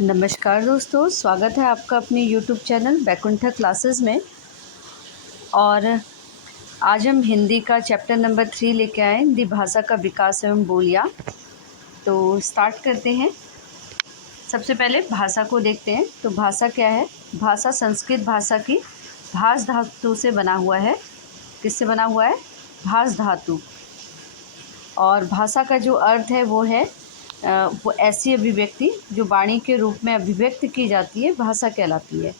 नमस्कार दोस्तों, स्वागत है आपका अपने यूट्यूब चैनल बैकुंठा क्लासेस में। और आज हम हिंदी का चैप्टर नंबर 3 लेके आए, हिंदी भाषा का विकास एवं बोलियां। तो स्टार्ट करते हैं। सबसे पहले भाषा को देखते हैं। तो भाषा क्या है? भाषा संस्कृत भाषा की भाष धातु से बना हुआ है। किससे बना हुआ है? भाष धातु। और भाषा का जो अर्थ है वो है वो ऐसी अभिव्यक्ति जो वाणी के रूप में अभिव्यक्त की जाती है, भाषा कहलाती है।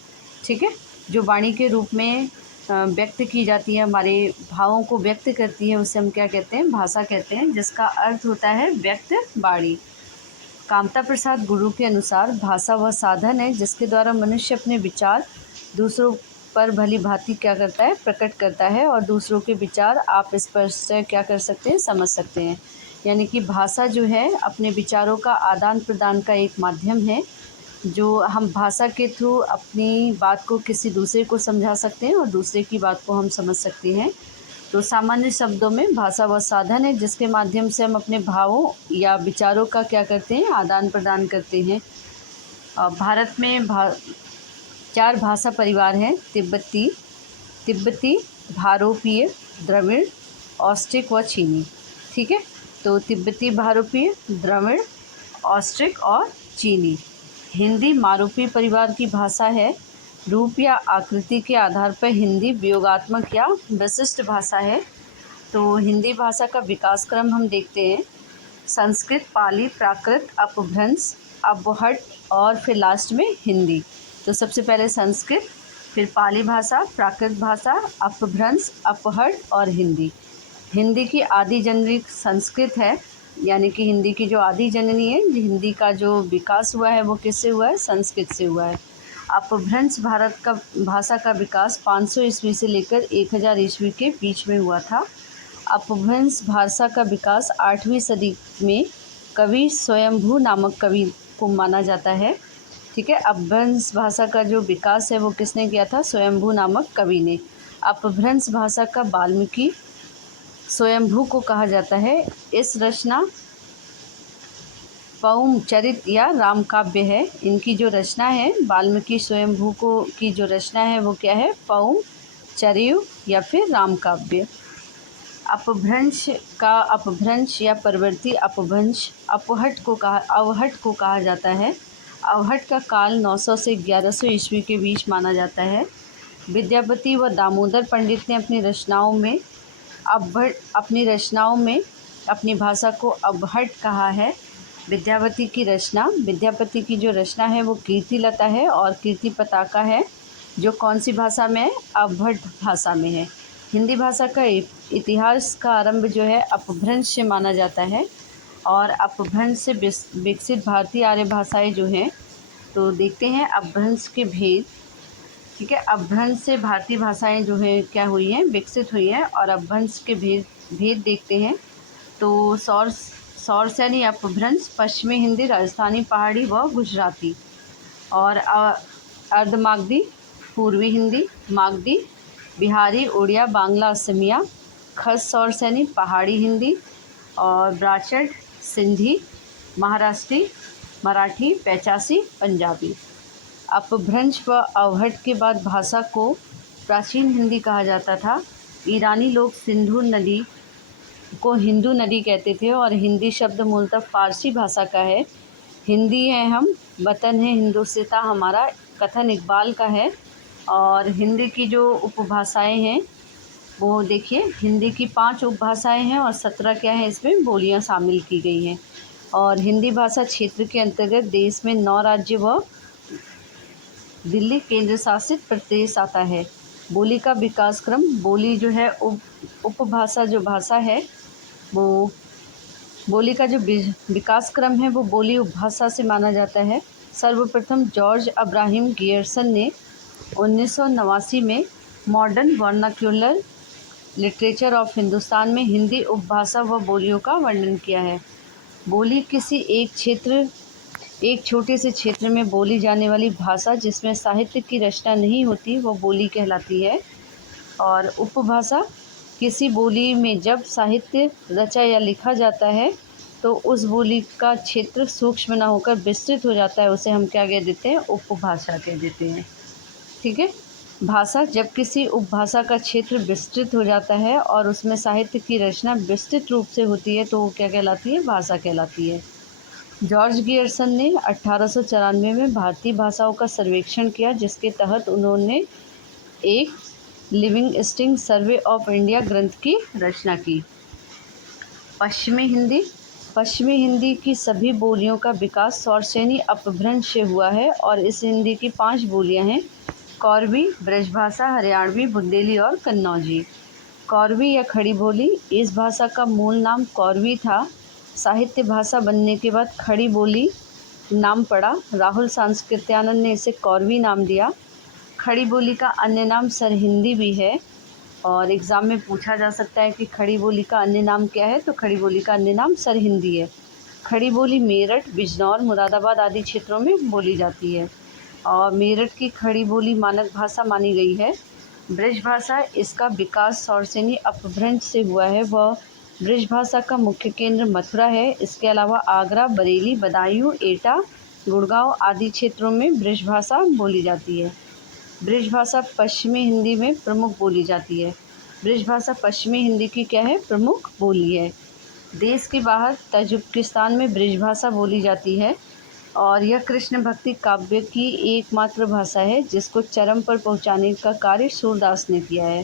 ठीक है, जो वाणी के रूप में व्यक्त की जाती है, हमारे भावों को व्यक्त करती है, उसे हम क्या कहते हैं? भाषा कहते हैं, जिसका अर्थ होता है व्यक्त वाणी। कामता प्रसाद गुरु के अनुसार भाषा वह साधन है जिसके द्वारा मनुष्य अपने विचार दूसरों पर भली भांति क्या करता है? प्रकट करता है, और दूसरों के विचार आप स्पष्ट से क्या कर सकते हैं? समझ सकते हैं। यानी कि भाषा जो है अपने विचारों का आदान प्रदान का एक माध्यम है, जो हम भाषा के थ्रू अपनी बात को किसी दूसरे को समझा सकते हैं और दूसरे की बात को हम समझ सकते हैं। तो सामान्य शब्दों में भाषा वह साधन है जिसके माध्यम से हम अपने भावों या विचारों का क्या करते हैं? आदान प्रदान करते हैं। भारत में 4 भाषा परिवार हैं: तिब्बती, भारोपीय, द्रविड़, ऑस्ट्रिक व चीनी। ठीक है, तो तिब्बती, भारोपीय, द्रविड़, ऑस्ट्रिक और चीनी। हिंदी मारूपी परिवार की भाषा है। रूप या आकृति के आधार पर हिंदी वियोगात्मक या विशिष्ट भाषा है। तो हिंदी भाषा का विकास क्रम हम देखते हैं: संस्कृत, पाली, प्राकृत, अपभ्रंश, अबहट और फिर लास्ट में हिंदी। तो सबसे पहले संस्कृत, फिर पाली भाषा, प्राकृत भाषा, अपभ्रंश, अपहट और हिंदी। हिंदी की आदि जननी संस्कृत है, यानी कि हिंदी की जो आदि जननी है, हिंदी का जो विकास हुआ है वो किससे हुआ है? संस्कृत से हुआ है। अपभ्रंश भारत का भाषा का विकास 500 ईस्वी से लेकर 1000 ईस्वी के बीच में हुआ था। अपभ्रंश भाषा का विकास 8वीं सदी में कवि स्वयंभू नामक कवि को माना जाता है। ठीक है, अपभ्रंश भाषा का जो विकास है वो किसने किया था? स्वयंभू नामक कवि ने। अपभ्रंश भाषा का वाल्मीकि स्वयंभू को कहा जाता है। इस रचना पौम चरित या राम काव्य है। इनकी जो रचना है वाल्मीकि स्वयंभू को की जो रचना है वो क्या है? पौम चरियु या फिर राम काव्य। अपभ्रंश या परवर्ती अपभ्रंश अवहट को कहा जाता है। अवहट का काल 900 से 1100 ईस्वी के बीच माना जाता है। विद्यापति व दामोदर पंडित ने अपनी रचनाओं में अपनी भाषा को अवहट कहा है। विद्यापति की जो रचना है वो कीर्तिलता है और कीर्ति पताका है, जो कौन सी भाषा में है? अवहट भाषा में है। हिंदी भाषा का इतिहास का आरंभ जो है अपभ्रंश से माना जाता है, और अपभ्रंश से विकसित भारतीय आर्य भाषाएं जो हैं, तो देखते हैं अपभ्रंश के भेद। ठीक है, अपभ्रंश से भारतीय भाषाएं जो है क्या हुई हैं? विकसित हुई हैं, और अपभ्रंश के भेद देखते हैं। तो सौरसैनी अपभ्रंश पश्चिमी हिंदी, राजस्थानी, पहाड़ी व गुजराती। और अर्धमागधी पूर्वी हिंदी, मागधी बिहारी, उड़िया, बांग्ला, असमिया। खस सौरसैनी पहाड़ी हिंदी, और ब्राचड़ सिंधी, महाराष्ट्री, मराठी, पैचासी, पंजाबी। अपभ्रंश व अवहट के बाद भाषा को प्राचीन हिंदी कहा जाता था। ईरानी लोग सिंधु नदी को हिंदू नदी कहते थे, और हिंदी शब्द मूलतः फारसी भाषा का है। हिंदी है हम, वतन है हिंदुस्तान हमारा, कथन इकबाल का है। और हिंदी की जो उपभाषाएं हैं वो देखिए, हिंदी की 5 उपभाषाएं हैं और 17 क्या है इसमें बोलियां शामिल की गई हैं। और हिंदी भाषा क्षेत्र के अंतर्गत देश में 9 राज्य व दिल्ली केंद्र शासित प्रदेश आता है। बोली का विकास क्रम, बोली जो है उपभाषा जो भाषा है वो बोली का जो विकास क्रम है वो बोली उपभाषा से माना जाता है। सर्वप्रथम जॉर्ज अब्राहम गियर्सन ने 1989 में modern vernacular literature of Hindustan में हिंदी उपभाषा व बोलियों का वर्णन किया है। बोली किसी एक छोटे से क्षेत्र में बोली जाने वाली भाषा जिसमें साहित्य की रचना नहीं होती वो बोली कहलाती है। और उपभाषा किसी बोली में जब साहित्य रचा या लिखा जाता है तो उस बोली का क्षेत्र सूक्ष्म ना होकर विस्तृत हो जाता है, उसे हम क्या कह देते हैं? उपभाषा कह देते हैं। ठीक है। भाषा, जब किसी उपभाषा का क्षेत्र विस्तृत हो जाता है और उसमें साहित्य की रचना विस्तृत रूप से होती है तो वो क्या कहलाती है? भाषा कहलाती है। जॉर्ज गियर्सन ने 1894 में भारतीय भाषाओं का सर्वेक्षण किया, जिसके तहत उन्होंने एक लिविंगस्टन सर्वे ऑफ इंडिया ग्रंथ की रचना की। पश्चिमी हिंदी। पश्चिमी हिंदी की सभी बोलियों का विकास सौरसेनी अपभ्रंश से हुआ है और इस हिंदी की 5 बोलियां हैं: कौरवी, ब्रजभाषा, हरियाणवी, बुंदेली और कन्नौजी। कौरवी या खड़ी बोली, इस भाषा का मूल नाम कौरवी था। साहित्य भाषा बनने के बाद खड़ी बोली नाम पड़ा। राहुल सांस्कृत्यानंद ने इसे कौरवी नाम दिया। खड़ी बोली का अन्य नाम सरहिंदी भी है और एग्ज़ाम में पूछा जा सकता है कि खड़ी बोली का अन्य नाम क्या है, तो खड़ी बोली का अन्य नाम सरहिंदी है। खड़ी बोली मेरठ, बिजनौर, मुरादाबाद आदि क्षेत्रों में बोली जाती है और मेरठ की खड़ी बोली मानक भाषा मानी गई है। ब्रजभाषा, इसका विकास सौरसेनी अपभ्रंश से हुआ है। वह ब्रजभाषा का मुख्य केंद्र मथुरा है। इसके अलावा आगरा, बरेली, बदायूं, एटा, गुड़गांव आदि क्षेत्रों में ब्रजभाषा बोली जाती है। ब्रजभाषा पश्चिमी हिंदी में प्रमुख बोली जाती है। ब्रजभाषा पश्चिमी हिंदी की क्या है? प्रमुख बोली है। देश के बाहर तजिकिस्तान में ब्रजभाषा बोली जाती है और यह कृष्ण भक्ति काव्य की एकमात्र भाषा है जिसको चरम पर पहुंचाने का कार्य सूरदास ने किया है।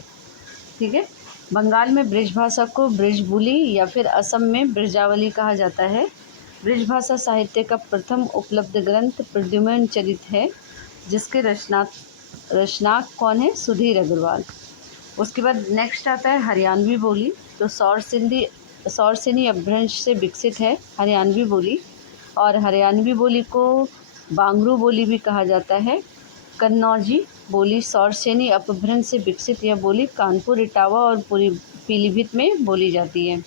ठीक है। बंगाल में ब्रजभाषा को ब्रजबुली या फिर असम में ब्रजावली कहा जाता है। ब्रजभाषा साहित्य का प्रथम उपलब्ध ग्रंथ प्रद्युम्न चरित है, जिसके रचनाक कौन है? सुधीर अग्रवाल। उसके बाद नेक्स्ट आता है हरियाणवी बोली। तो सौरसेनी अपभ्रंश से विकसित है हरियाणवी बोली और हरियाणवी बोली को बांगरू बोली भी कहा जाता है। कन्नौजी बोली सौरसेनी अपभ्रंश से विकसित यह बोली कानपुर, इटावा और पीलीभीत में बोली जाती है।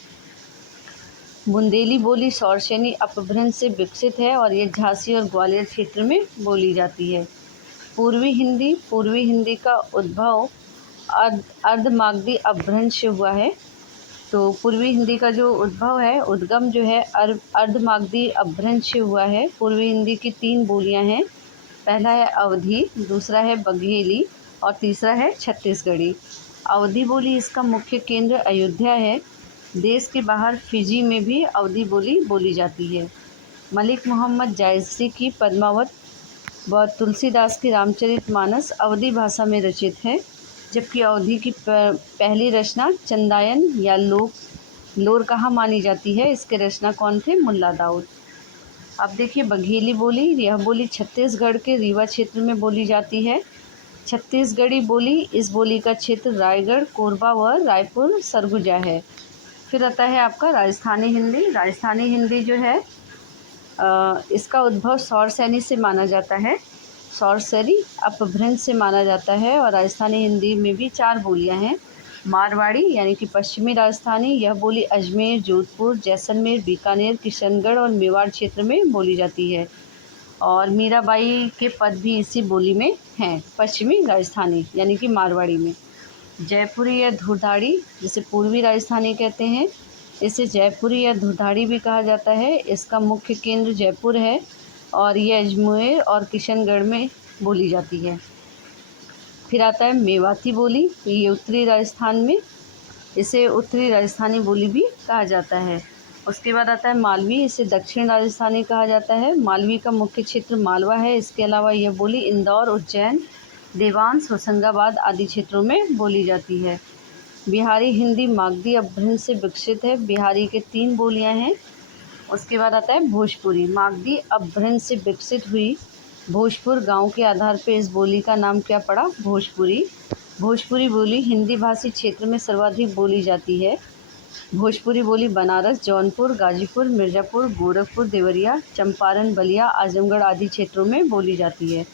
बुंदेली बोली सौरसेनी अपभ्रंश से विकसित है और ये झांसी और ग्वालियर क्षेत्र में बोली जाती है। पूर्वी हिंदी का उद्भव अर्धमागधी अपभ्रंश से हुआ है। तो पूर्वी हिंदी का जो उद्भव है, उद्गम जो है अर्धमागधी अपभ्रंश से हुआ है। पूर्वी हिंदी की 3 बोलियां हैं। पहला है अवधी, दूसरा है बघेली और तीसरा है छत्तीसगढ़ी। अवधी बोली, इसका मुख्य केंद्र अयोध्या है। देश के बाहर फिजी में भी अवधी बोली बोली जाती है। मलिक मोहम्मद जायसी की पद्मावत व तुलसीदास की रामचरितमानस अवधी भाषा में रचित है, जबकि अवधी की पहली रचना चंदायन या लोर कहाँ मानी जाती है? इसके रचना कौन थे? मुल्ला दाऊद। अब देखिए बघेली बोली, यह बोली छत्तीसगढ़ के रीवा क्षेत्र में बोली जाती है। छत्तीसगढ़ी बोली, इस बोली का क्षेत्र रायगढ़, कोरबा व रायपुर सरगुजा है। फिर आता है आपका राजस्थानी हिंदी। राजस्थानी हिंदी जो है इसका उद्भव सौरसेनी से माना जाता है। सौरसेनी अपभ्रंश से माना जाता है और राजस्थानी हिंदी में भी 4 बोलियां हैं। मारवाड़ी यानी कि पश्चिमी राजस्थानी, यह बोली अजमेर, जोधपुर, जैसलमेर, बीकानेर, किशनगढ़ और मेवाड़ क्षेत्र में बोली जाती है और मीराबाई के पद भी इसी बोली में हैं। पश्चिमी राजस्थानी यानी कि मारवाड़ी में। जयपुरी या धुरधाड़ी, जिसे पूर्वी राजस्थानी कहते हैं, इसे जयपुरी या धुरधाड़ी भी कहा जाता है। इसका मुख्य केंद्र जयपुर है और ये अजमेर और किशनगढ़ में बोली जाती है। फिर आता है मेवाती बोली, ये उत्तरी राजस्थान में, इसे उत्तरी राजस्थानी बोली भी कहा जाता है। उसके बाद आता है मालवी, इसे दक्षिण राजस्थानी कहा जाता है। मालवी का मुख्य क्षेत्र मालवा है। इसके अलावा यह बोली इंदौर, उज्जैन, देवांश, होशंगाबाद आदि क्षेत्रों में बोली जाती है। बिहारी हिंदी मागधी अपभ्रंश से विकसित है। बिहारी के 3 बोलियां हैं। उसके बाद आता है भोजपुरी, मागधी अपभ्रंश से विकसित हुई भोजपुर गांव के आधार पर इस बोली का नाम क्या पड़ा? भोजपुरी। भोजपुरी बोली हिंदी भाषी क्षेत्र में सर्वाधिक बोली जाती है। भोजपुरी बोली बनारस, जौनपुर, गाजीपुर, मिर्ज़ापुर, गोरखपुर, देवरिया, चंपारण, बलिया, आजमगढ़ आदि क्षेत्रों में बोली जाती है।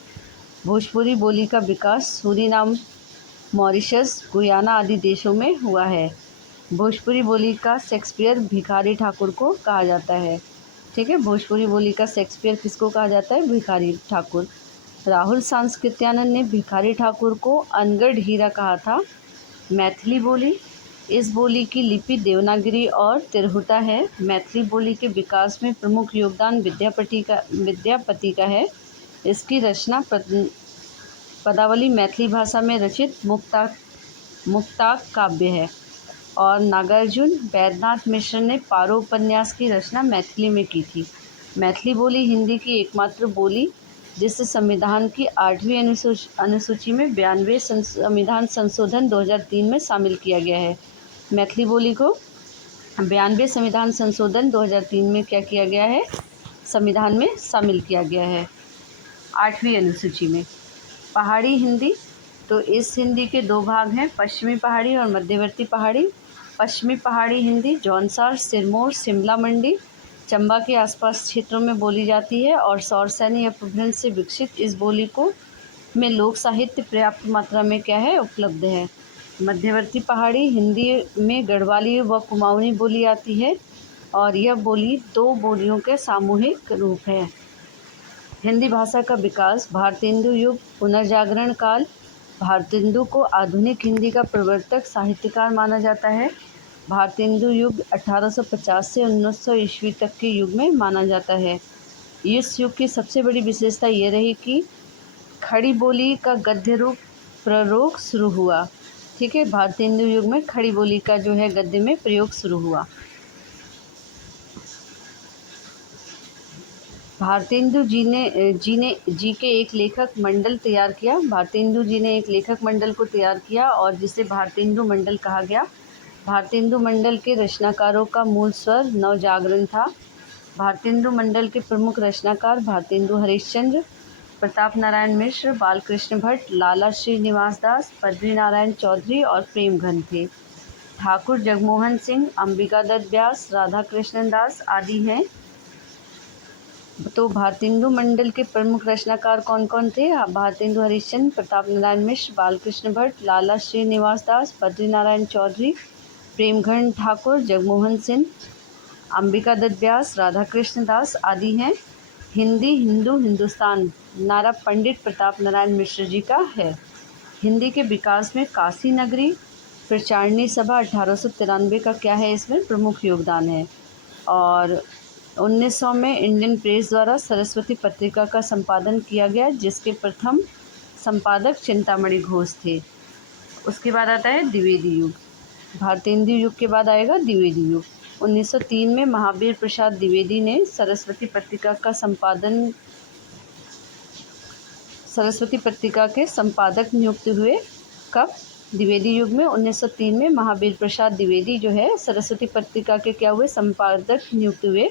भोजपुरी बोली का विकास सूरीनाम, मॉरिशस, गुयाना आदि देशों में हुआ है। भोजपुरी बोली का शेक्सपियर भिखारी ठाकुर को कहा जाता है। ठीक है, भोजपुरी बोली का शेक्सपियर किसको कहा जाता है? भिखारी ठाकुर। राहुल सांस्कृत्यानंद ने भिखारी ठाकुर को अनगढ़ हीरा कहा था। मैथिली बोली, इस बोली की लिपि देवनागरी और तिरहुता है। मैथिली बोली के विकास में प्रमुख योगदान विद्यापति का है। इसकी रचना पदावली मैथिली भाषा में रचित मुक्ताक काव्य है। और नागार्जुन वैद्यनाथ मिश्र ने पारो उपन्यास की रचना मैथिली में की थी। मैथिली बोली हिंदी की एकमात्र बोली जिसे संविधान की 8वीं अनुसूची में 92 संविधान संशोधन 2003 में शामिल किया गया है। मैथिली बोली को 92 संविधान संशोधन 2003 में क्या किया गया है, संविधान में शामिल किया गया है 8वीं अनुसूची में। पहाड़ी हिंदी, तो इस हिंदी के दो भाग हैं, पश्चिमी पहाड़ी और मध्यवर्ती पहाड़ी। पश्चिमी पहाड़ी हिंदी जौनसार, सिरमौर, शिमला मंडी, चंबा के आसपास क्षेत्रों में बोली जाती है और सौरसैनी अपभ्रंश से विकसित इस बोली को में लोक साहित्य पर्याप्त मात्रा में क्या है, उपलब्ध है। मध्यवर्ती पहाड़ी हिंदी में गढ़वाली व कुमाऊनी बोली आती है और यह बोली दो बोलियों के सामूहिक रूप है। हिंदी भाषा का विकास, भारतेंदु युग, पुनर्जागरण काल। भारतेंदु को आधुनिक हिंदी का प्रवर्तक साहित्यकार माना जाता है। भारतेंदु युग 1850 से 1900 ईस्वी तक के युग में माना जाता है। इस युग की सबसे बड़ी विशेषता ये रही कि खड़ी बोली का गद्य रूप प्रयोग शुरू हुआ। ठीक है, भारतेंदु युग में खड़ी बोली का जो है गद्य में प्रयोग शुरू हुआ। भारतेंदु जी के एक लेखक मंडल तैयार किया। भारतेंदु जी ने एक लेखक मंडल को तैयार किया और जिसे भारतेंदु मंडल कहा गया। भारतेंदु मंडल के रचनाकारों का मूल स्वर नवजागरण था। भारतेंदु मंडल के प्रमुख रचनाकार भारतेंदु हरिश्चंद्र, प्रताप नारायण मिश्र, बालकृष्ण भट्ट, लाला श्रीनिवास दास, बद्री नारायण चौधरी और प्रेमघन थे। ठाकुर जगमोहन सिंह, अंबिका दत्त व्यास, राधा कृष्ण दास आदि हैं। तो भारतेंदु मंडल के प्रमुख रचनाकार कौन कौन थे? भारतेंदु हरिश्चंद्र, प्रताप नारायण मिश्र, बालकृष्ण भट्ट, लाला श्रीनिवास दास, बद्री नारायण चौधरी, प्रेमघन ठाकुर, जगमोहन सिंह, अंबिका दत्त व्यास, राधा कृष्ण दास आदि हैं। हिंदी हिंदू हिंदुस्तान नारा पंडित प्रताप नारायण मिश्र जी का है। हिंदी के विकास में काशी नगरी प्रचारणी सभा 1893 का क्या है, इसमें प्रमुख योगदान है। और 1900 में इंडियन प्रेस द्वारा सरस्वती पत्रिका का संपादन किया गया जिसके प्रथम संपादक चिंतामणि घोष थे। उसके बाद आता है द्विवेदी युग। भारतेंदु युग के बाद आएगा द्विवेदी युग। 1903 में महावीर प्रसाद द्विवेदी ने सरस्वती पत्रिका के संपादक नियुक्त हुए। कब? द्विवेदी युग में 1903 में महावीर प्रसाद द्विवेदी जो है सरस्वती पत्रिका के क्या हुए, संपादक नियुक्त हुए।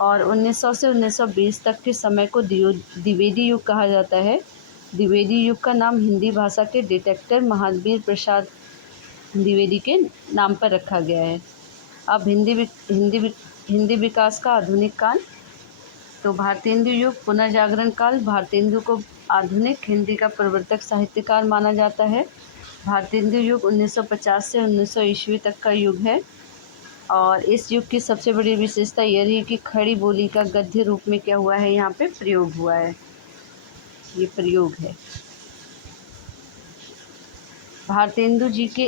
और 1900 से 1920 तक के समय को द्विवेदी युग कहा जाता है। द्विवेदी युग का नाम हिंदी भाषा के डिटेक्टर महावीर प्रसाद द्विवेदी के नाम पर रखा गया है। अब हिंदी विकास का आधुनिक काल, तो भारतेंदु युग पुनर्जागरण काल। भारतेंदु को आधुनिक हिंदी का प्रवर्तक साहित्यकार माना जाता है। भारतेंदु युग 1950 से 1900 ईस्वी तक का युग है और इस युग की सबसे बड़ी विशेषता यह रही कि खड़ी बोली का गद्य रूप में क्या हुआ है, यहाँ पे प्रयोग हुआ है, ये प्रयोग है। भारतेंदु जी ने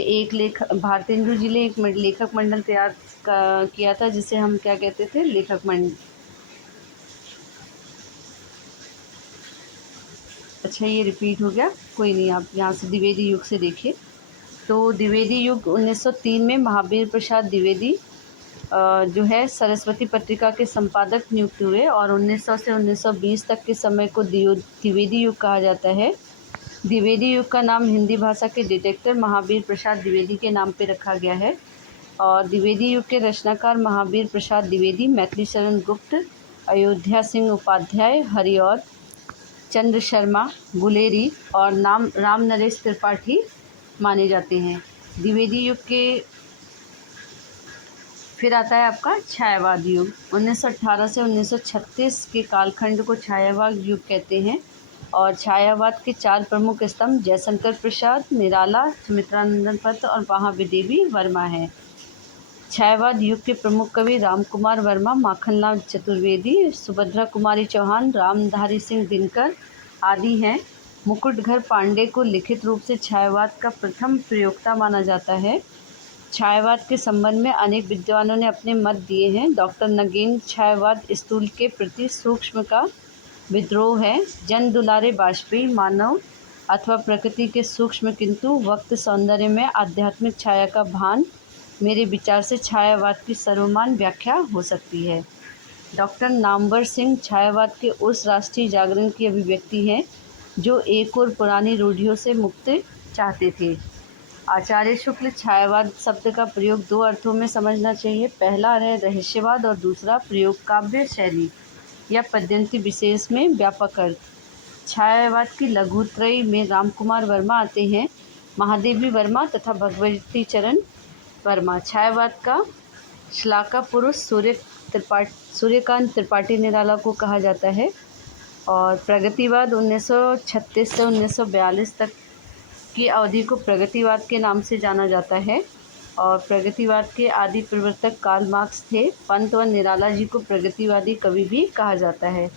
एक लेखक मंडल तैयार किया था जिसे हम क्या कहते थे, लेखक मंडल। अच्छा, ये रिपीट हो गया, कोई नहीं, आप यहाँ से द्विवेदी युग से देखिए। तो द्विवेदी युग 1903 में महावीर प्रसाद द्विवेदी जो है सरस्वती पत्रिका के संपादक नियुक्त हुए और 1900 से 1920 तक के समय को द्विवेदी युग कहा जाता है। द्विवेदी युग का नाम हिंदी भाषा के डिटेक्टर महावीर प्रसाद द्विवेदी के नाम पर रखा गया है। और द्विवेदी युग के रचनाकार महावीर प्रसाद द्विवेदी, मैथिली शरण गुप्त, अयोध्या सिंह उपाध्याय, हरिऔध, चंद्र शर्मा गुलेरी और राम नरेश त्रिपाठी माने जाते हैं। द्विवेदी युग के फिर आता है आपका छायावाद युग। 1918 से 1936 के कालखंड को छायावाद युग कहते हैं और छायावाद के 4 प्रमुख स्तंभ जयशंकर प्रसाद, निराला, सुमित्रानंदन पन्त और महादेवी वर्मा हैं। छायावाद युग के प्रमुख कवि रामकुमार वर्मा, माखनलाल चतुर्वेदी, सुभद्रा कुमारी चौहान, रामधारी सिंह दिनकर आदि हैं। मुकुटधर पांडे को लिखित रूप से छायावाद का प्रथम प्रयोक्ता माना जाता है। छायावाद के संबंध में अनेक विद्वानों ने अपने मत दिए हैं। डॉक्टर नगेन छायावाद स्थूल के प्रति सूक्ष्म का विद्रोह है। जन दुलारे वाजपेयी मानव अथवा प्रकृति के सूक्ष्म किंतु वक्त सौंदर्य में आध्यात्मिक छाया का भान मेरे विचार से छायावाद की सर्वमान्य व्याख्या हो सकती है। डॉक्टर नामवर सिंह छायावाद के उस राष्ट्रीय जागरण की अभिव्यक्ति है जो एक और पुरानी रूढ़ियों से मुक्ति चाहते थे। आचार्य शुक्ल छायावाद शब्द का प्रयोग दो अर्थों में समझना चाहिए। पहला है रहस्यवाद और दूसरा प्रयोग काव्य शैली या पद्यंती विशेष में व्यापक अर्थ। छायावाद की लघुत्रयी में रामकुमार वर्मा आते हैं, महादेवी वर्मा तथा भगवती चरण वर्मा। छायावाद का श्लाघा पुरुष सूर्यकांत त्रिपाठी निराला को कहा जाता है और प्रगतिवाद 1936 से 1942 तक की अवधि को प्रगतिवाद के नाम से जाना जाता है और प्रगतिवाद के आदि प्रवर्तक कार्ल मार्क्स थे। पंत और निराला जी को प्रगतिवादी कवि भी कहा जाता है।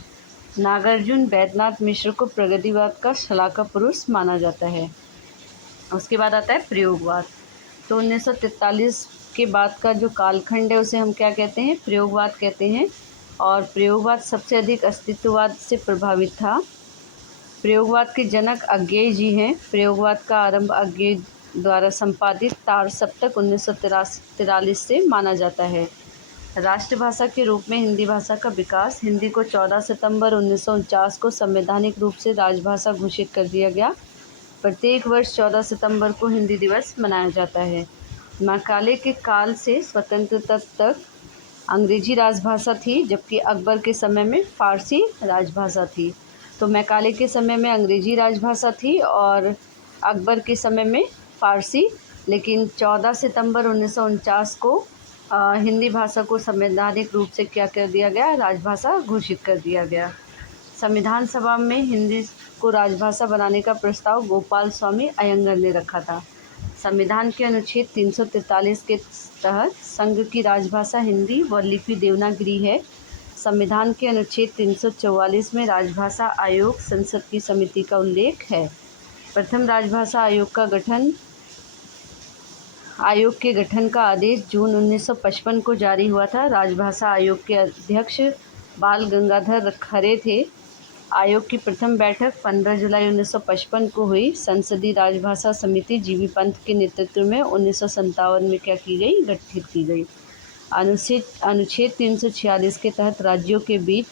नागार्जुन वैद्यनाथ मिश्र को प्रगतिवाद का श्लाघा पुरुष माना जाता है। उसके बाद आता है प्रयोगवाद। तो 1943 के बाद का जो कालखंड है उसे हम क्या कहते हैं? प्रयोगवाद कहते हैं। और प्रयोगवाद सबसे अधिक अस्तित्ववाद से प्रभावित था। प्रयोगवाद के जनक अज्ञेय जी हैं। प्रयोगवाद का आरंभ अज्ञेय द्वारा संपादित तार सप्तक 1943 से माना जाता है। राष्ट्रभाषा के रूप में हिंदी भाषा का विकास। हिंदी को 14 सितंबर 1949 को संवैधानिक रूप से राजभाषा घोषित कर दिया गया। प्रत्येक वर्ष 14 सितंबर को हिंदी दिवस मनाया जाता है। मैकाले के काल से स्वतंत्रता तक अंग्रेजी राजभाषा थी, जबकि अकबर के समय में फ़ारसी राजभाषा थी। तो मैकाले के समय में अंग्रेजी राजभाषा थी और अकबर के समय में फ़ारसी, लेकिन 14 सितंबर 1949 को हिंदी भाषा को संवैधानिक रूप से क्या कर दिया गया? राजभाषा घोषित कर दिया गया। संविधान सभा में हिंदी को राजभाषा बनाने का प्रस्ताव गोपाल स्वामी अयंगर ने रखा था। संविधान के अनुच्छेद 343 के तहत संघ की राजभाषा हिंदी व लिपि देवनागरी है। संविधान के अनुच्छेद 344 में राजभाषा आयोग संसद की समिति का उल्लेख है। प्रथम राजभाषा आयोग के गठन का आदेश जून 1955 को जारी हुआ था। राजभाषा आयोग के अध्यक्ष बाल गंगाधर खरे थे। आयोग की प्रथम बैठक 15 जुलाई 1955 को हुई। संसदीय राजभाषा समिति जीवी पंत के नेतृत्व में 1957 में क्या की गई? गठित की गई। अनुच्छेद 346 के तहत राज्यों के बीच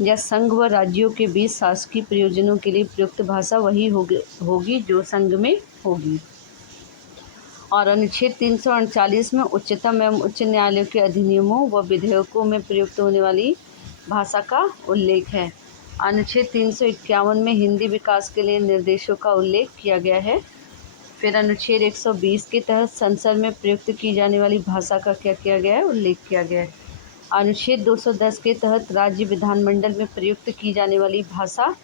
या संघ व राज्यों के बीच शासकीय प्रयोजनों के लिए प्रयुक्त भाषा वही होगी जो संघ में होगी। और अनुच्छेद 348 में उच्चतम एवं उच्च न्यायालयों के अधिनियमों व विधेयकों में प्रयुक्त होने वाली भाषा का उल्लेख है। अनुच्छेद 351 में हिंदी विकास के लिए निर्देशों का उल्लेख किया गया है। फिर अनुच्छेद 120 के तहत संसद में प्रयुक्त की जाने वाली भाषा का क्या किया गया है? उल्लेख किया गया है। अनुच्छेद 210 के तहत राज्य विधानमंडल में प्रयुक्त की जाने वाली भाषा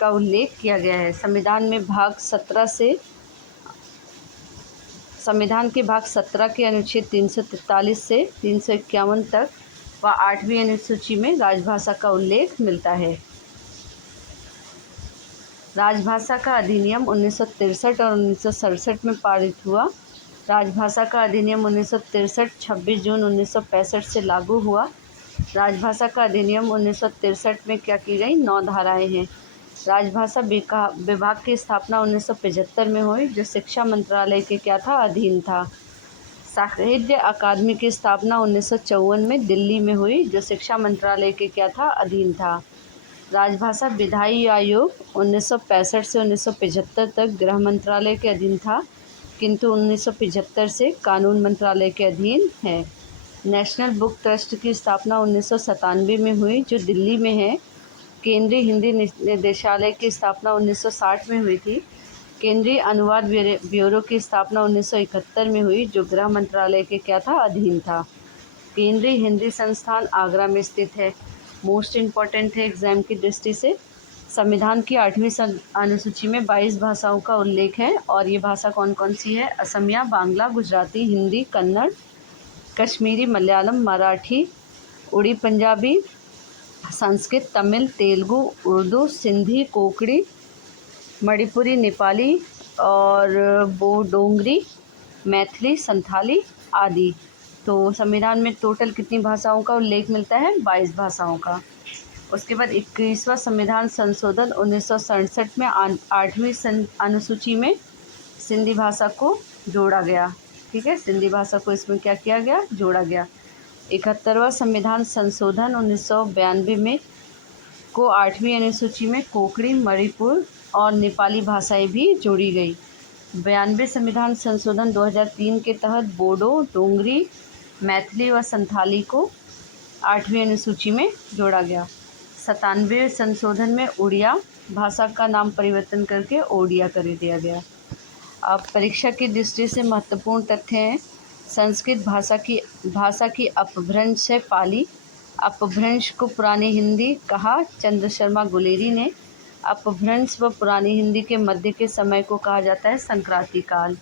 का उल्लेख किया गया है। संविधान के भाग 17 के अनुच्छेद 343 से 351 तक व 8वीं अनुसूची में राजभाषा का उल्लेख मिलता है। राजभाषा का अधिनियम 1963 और 1967 में पारित हुआ। राजभाषा का अधिनियम 1963 26 जून 1965 से लागू हुआ। राजभाषा का अधिनियम 1963 में क्या की गई? 9 धाराएं हैं। राजभाषा विभाग की स्थापना 1975 में हुई, जो शिक्षा मंत्रालय के क्या था? अधीन था। साहित्य अकादमी की स्थापना 1954 में दिल्ली में हुई, जो शिक्षा मंत्रालय के क्या था? अधीन था। राजभाषा विधायी आयोग 1965 से 1975 तक गृह मंत्रालय के अधीन था, किंतु 1975 से कानून मंत्रालय के अधीन है। नेशनल बुक ट्रस्ट की स्थापना 1997 में हुई, जो दिल्ली में है। केंद्रीय हिंदी निदेशालय की स्थापना 1960 में हुई थी। केंद्रीय अनुवाद ब्यूरो की स्थापना 1971 में हुई, जो गृह मंत्रालय के क्या था? अधीन था। केंद्रीय हिंदी संस्थान आगरा में स्थित है। मोस्ट इम्पॉर्टेंट है एग्जाम की दृष्टि से। संविधान की 8वीं अनुसूची में 22 भाषाओं का उल्लेख है और ये भाषा कौन कौन सी है? असमिया, बांग्ला, गुजराती, हिंदी, कन्नड़, कश्मीरी, मलयालम, मराठी, उड़ी पंजाबी, संस्कृत, तमिल, तेलुगु, उर्दू, सिंधी, कोंकणी, मणिपुरी, नेपाली और बोडोंगरी मैथिली, संथाली आदि। तो संविधान में टोटल कितनी भाषाओं का उल्लेख मिलता है? 22 भाषाओं का। उसके बाद 21वां संविधान संशोधन 1967 में 8वीं अनुसूची में सिंधी भाषा को जोड़ा गया। ठीक है, सिंधी भाषा को इसमें क्या किया गया? जोड़ा गया। 71वां संविधान संशोधन 1992 में को 8वीं अनुसूची में कोंकणी, मणिपुर और नेपाली भाषाएं भी जोड़ी गई। 92 संविधान संशोधन 2003 के तहत बोडो, डोंगरी, मैथिली व संथाली को 8वीं अनुसूची में जोड़ा गया। 97 संशोधन में उड़िया भाषा का नाम परिवर्तन करके ओडिया कर दिया गया। अब परीक्षा की दृष्टि से महत्वपूर्ण तथ्य हैं। संस्कृत भाषा की अपभ्रंश है पाली। अपभ्रंश को पुरानी हिंदी कहा चंद्र शर्मा गुलेरी ने। अपभ्रंश व पुरानी हिंदी के मध्य के समय को कहा जाता है संक्रांति काल।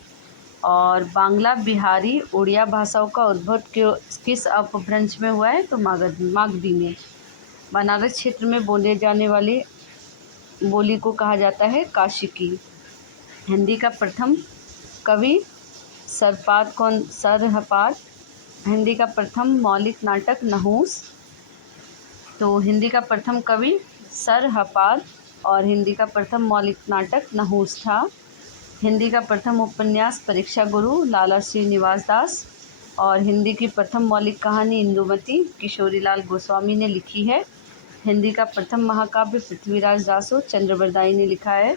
और बांग्ला, बिहारी, उड़िया भाषाओं का उद्भव किस अपभ्रंश में हुआ है? तो मागधी में। बनारस क्षेत्र में बोले जाने वाली बोली को कहा जाता है काशिकी। हिंदी का प्रथम कवि सरहपाद। हिंदी का प्रथम मौलिक नाटक नहुस। तो हिंदी का प्रथम कवि सरहपाद और हिंदी का प्रथम मौलिक नाटक नहुस था। हिंदी का प्रथम उपन्यास परीक्षा गुरु लाला श्रीनिवास दास और हिंदी की प्रथम मौलिक कहानी इंदुमती किशोरीलाल गोस्वामी ने लिखी है। हिंदी का प्रथम महाकाव्य पृथ्वीराज दासो चंद्रबरदाई ने लिखा है।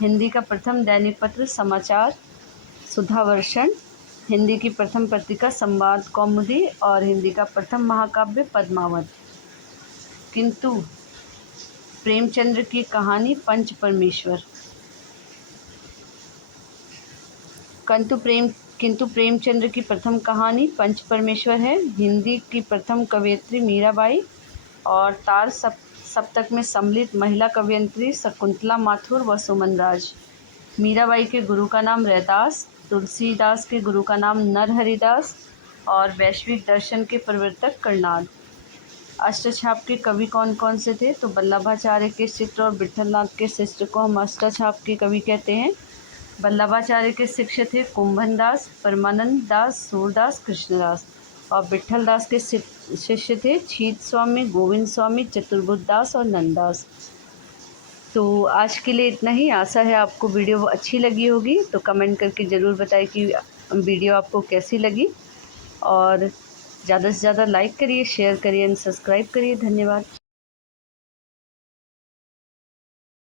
हिंदी का प्रथम दैनिक पत्र समाचार सुधावर्षण। हिंदी की प्रथम पत्रिका संवाद कौमुदी और हिंदी का प्रथम महाकाव्य पद्मावत। किंतु प्रेमचंद्र की कहानी पंच परमेश्वर। किंतु प्रेमचंद्र की प्रथम कहानी पंच परमेश्वर है। हिंदी की प्रथम कवयित्री मीराबाई और तार सप्तक में सम्मिलित महिला कवयित्री शकुंतला माथुर व सुमन राज। मीराबाई के गुरु का नाम रैदास, तुलसीदास के गुरु का नाम नरहरिदास और वैश्विक दर्शन के प्रवर्तक कर्नाड। अष्टछाप के कवि कौन कौन से थे? तो वल्लभाचार्य के शिष्य और विठलनाथ के शिष्य को हम अष्टछाप के कवि कहते हैं। वल्लभाचार्य के शिष्य थे कुंभन दास, परमानंद दास, सूरदास, कृष्णदास और विठल दास के शिष्य थे छीत स्वामी, गोविंद स्वामी, चतुर्बुद्ध दास और नंददास। तो आज के लिए इतना ही। आशा है आपको वीडियो अच्छी लगी होगी। तो कमेंट करके ज़रूर बताएं कि वीडियो आपको कैसी लगी और ज़्यादा से ज़्यादा लाइक करिए, शेयर करिए एंड सब्सक्राइब करिए। धन्यवाद।